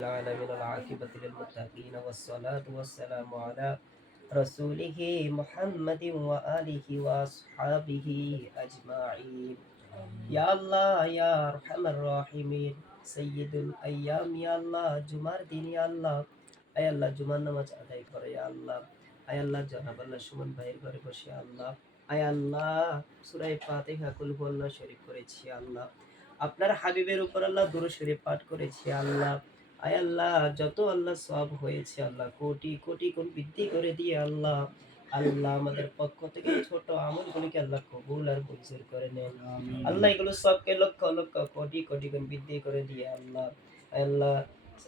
العالمين العاقبة للمتقين والصلاة والسلام على رسوله محمد وآله وأصحابه أجمعين يا الله يا أرحم الراحمين سيد الأيام يا الله জুমার দিন ইয়া আল্লাহ আয় আল্লাহ জুমার নামাজ আদায় করে ইয়া আল্লাহ আয় আল্লাহ জনাব আল্লাহ সুমন ভাইয়ের ঘরে বসে ইয়া আল্লাহ আয় আল্লাহ সূরা ফাতিহা কুল হুয়াল্লাহ শরীফ করেছি ইয়া আল্লাহ আপনার হাবিবের উপর আল্লাহ দুরূদ শরীফ পাঠ করেছি ইয়া আল্লাহ আয় আল্লাহ যত আল্লাহ সব হয়েছে আল্লাহ কোটি কোটি গুণ বৃদ্ধি করে দিয়ে আল্লাহ আল্লাহ আমাদের পক্ষ থেকে ছোট আমলগুলিকে আল্লাহ কবুল আর মঞ্জুর করে নেন। আল্লাহ এগুলো সবকে লক্ষ লক্ষ কোটি কোটি গুণ বৃদ্ধি করে দিয়ে আল্লাহ আল্লাহ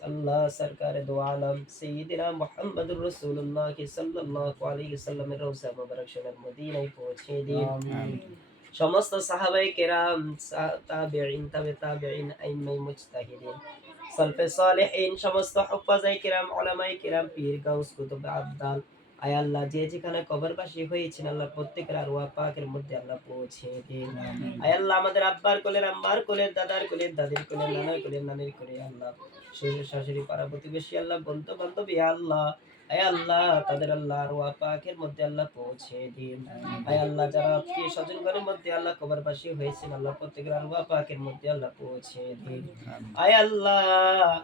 আল্লাহ সরকার দো আলম সৈয়দিনা মুহাম্মদুর রাসূলুল্লাহ সাল্লাল্লাহু আলাইহি সাল্লামের রওজা মুবারক শরীফ মদিনায় পৌঁছে দিন। সমস্ত সাহাবাই কেরাম তাবেঈন তাবে তাবেঈন আইম্মাই মুজতাহিদিন। সালফে সালেহীন সমস্ত হুফাজাই কিরাম ওলামাই কিরাম পীর গাউস কুতুব আবদাল আয় আল্লাহ যে যেখানে কবরবাসী হয়েছেন আল্লাহ প্রত্যেকের আরওয়া পাকের মধ্যে আল্লাহ পৌঁছে দিন আয় আল্লাহ আমাদের আব্বার কোলের আম্মার কোলের দাদার কোলের দাদির কোলের নানার কোলের নানির কোলে আল্লাহ। শ্বশুর শাশুড়ি পাড়া প্রতিবেশী আল্লাহ বন্ধু বান্ধব আল্লাহ। আয় আল্লাহ তাদের আল্লাহ রোয়া পাকের মধ্যে আল্লাহ পৌঁছে দিন। আয় আল্লাহ যারা আত্মীয় স্বজন ঘরের মধ্যে আল্লাহ কবরবাসী হয়েছেন আল্লাহ প্রত্যেকের আরওয়া পাকের মধ্যে আল্লাহ পৌঁছে দিন। আয় আল্লাহ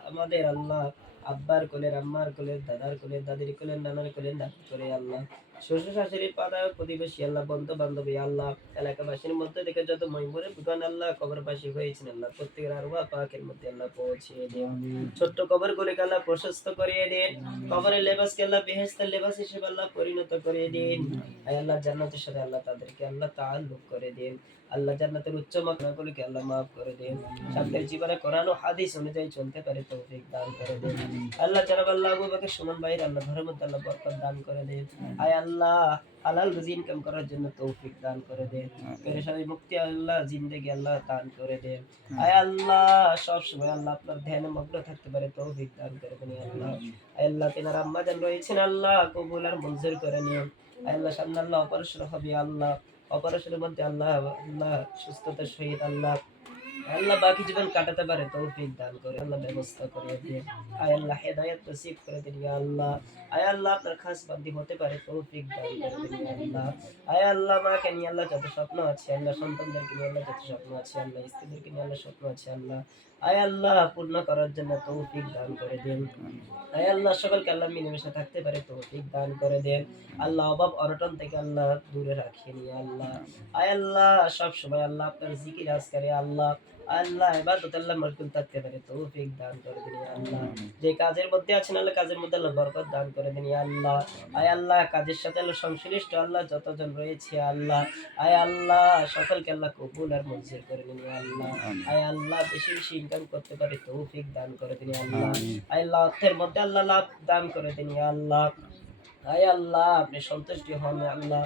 আমাদের আল্লাহ আব্বার কোলের আম্মার কোলের দাদার কোলের দাদির কোলের নানার কোলের নাতির করে আল্লাহ। শ্বশুর শাশুড়ির পাড়া প্রতিবেশী আল্লাহ বন্ধু বান্ধবী আল্লাহ এলাকাবাসীর মধ্যে থেকে যত মহিমুরের বুকান আল্লাহ কবরবাসী হয়েছেন আল্লাহ প্রত্যেকের আরওয়া পাকের মধ্যে আল্লাহ পৌঁছিয়ে দিন। ছোট্ট কবর গুলিকে আল্লাহ প্রশস্ত করিয়ে দিন। কবরের লেবাসকে আল্লাহ বেহেস্তের লেবাস হিসেবে আল্লাহ পরিণত করে দিন। আল্লাহ জান্নাতের সাথে আল্লাহ তাদেরকে আল্লাহ তাআল্লুক করে দিন। আল্লাহ জান্নাতের উচ্চ মাকনাগুলিকে আল্লাহ মাফ করে দিন। সামনের জীবনে কোরআন ও হাদিস অনুযায়ী চলতে পারে তৌফিক দান করে দিন। আল্লাহ জানাব আল্লাহ আবু বকর সুমন ভাইয়ের আল্লাহ ঘরের মধ্যে আল্লাহ বরকত দান করে দিন। আয় আল্লাহ হালাল রুজি ইনকাম করার জন্য তৌফিক দান করে দেন। পেরেশানি মুক্তি আল্লাহ জিন্দেগি আল্লাহ দান করে দেন। আয় আল্লাহ সব সময় আল্লাহ আপনার ধ্যানে মগ্ন থাকতে পারে তৌফিক দান করে দেন আল্লাহ। আয় আল্লাহ তেনার আম্মা যান রয়েছেন আল্লাহ কবুল আর মঞ্জুর করে নিন। আয় আল্লাহ সামনে আল্লাহ অপারেশন হবে আল্লাহ। অপারেশনের মধ্যে আল্লাহ আল্লাহ সুস্থতার সহিত আল্লাহ আল্লাহ বাকি জীবন কাটাতে পারে, তৌফিক দান করে, আল্লাহ ব্যবস্থা করে দিয়ে। আয় আল্লাহ হেদায়েত নসিব করে দিন, ইয়া আল্লাহ। আয় আল্লাহ আপনার খাস বান্দি হতে পারে, তৌফিক দান করে দিন আল্লাহ। আয় আল্লাহ মাকে নিয়ে আল্লাহ যত স্বপ্ন আছে, আল্লাহ সন্তানদেরকে নিয়ে আল্লাহ যত স্বপ্ন আছে, আল্লাহ স্ত্রীদেরকে নিয়ে আল্লাহ স্বপ্ন আছে, আল্লাহ। আয় আল্লাহ পূর্ণ করার জন্য তৌফিক দান করে দিন। আয় আল্লাহ সকলকে আল্লাহ মিলেমিশে থাকতে পারে, তৌফিক দান করে দেন। আল্লাহ অভাব অনটন থেকে আল্লাহ দূরে রাখিয়ে নিয়ে আল্লাহ। আয় আল্লাহ সব সময় আল্লাহ আপনার জিকির আজকারে আল্লাহ। আল্লাহ ইবাদত আল্লাহ মশগুল থাকতে পারে তৌফিক দান করে দিন আল্লাহ। যে কাজের মধ্যে আছেন আল্লাহ কাজের মধ্যে আল্লাহ বরকত দান করে দিন আল্লাহ। আয় আল্লাহ কাজের সাথে আল্লাহ সংশ্লিষ্ট আল্লাহ যতজন রয়েছে আল্লাহ। আয় আল্লাহ সকলকে আল্লাহ কবুল আর মঞ্জুর করে দিন আল্লাহ। আয় আল্লাহ বেশি বেশি ইনকাম করতে পারে তৌফিক দান করে দিন আল্লাহ। আয় আল্লাহ অর্থের মধ্যে আল্লাহ লাভ দান করে দিন আল্লাহ। আয় আল্লাহ আপনি সন্তুষ্টি হন আল্লাহ।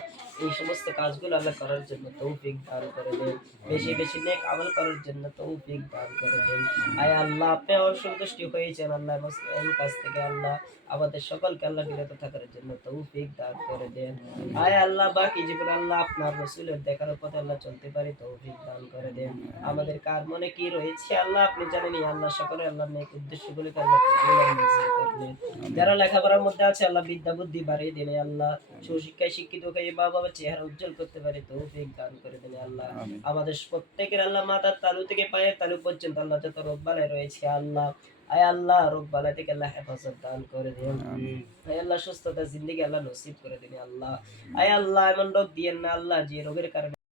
এই সমস্ত কাজগুলো আল্লাহ করার জন্য তৌফিক দান করে দেন। বেশি বেশি নেক আমল করার জন্য তৌফিক দান করে দেন। আয় আল্লাহ, আপনি অসন্তুষ্টি হয়েছেন আল্লাহ কাজ থেকে আল্লাহ আমাদের সকলকে আল্লাহ বিরত থাকার জন্য তৌফিক দান করে দেন। আয় আল্লাহ, বাকি জীবন আল্লাহ আপনার রসুলের দেখার পথে আল্লাহ চলতে পারি, তৌফিক দান করে দেন। আমাদের কার মনে কি রয়েছে আল্লাহ, আপনি জানেন আল্লাহ সকলে আল্লাহ নেক উদ্দেশ্যগুলিকে আল্লাহ যারা লেখাপড়ার মধ্যে আছে, আল্লাহ বিদ্যা বুদ্ধি বাড়িয়ে দিলে আল্লাহ সুশিক্ষায় শিক্ষিত হয়ে মা বাবার চেহারা উজ্জ্বল করতে পারে তৌফিক দান করে দেন আল্লাহ। আমাদের প্রত্যেকের আল্লাহ মাথার তালু থেকে পায়ের তালু পর্যন্ত আল্লাহ যত রোগবালায় রয়েছে আল্লাহ আয় আল্লাহ রোগবালা থেকে আল্লাহ হেফাজত দান করে দিন। আয় আল্লাহ সুস্থতা জিন্দিগি আল্লাহ নসিব করে দিন আল্লাহ। আয় আল্লাহ এমন রোগ দিয়েন না আল্লাহ যে রোগের কারণে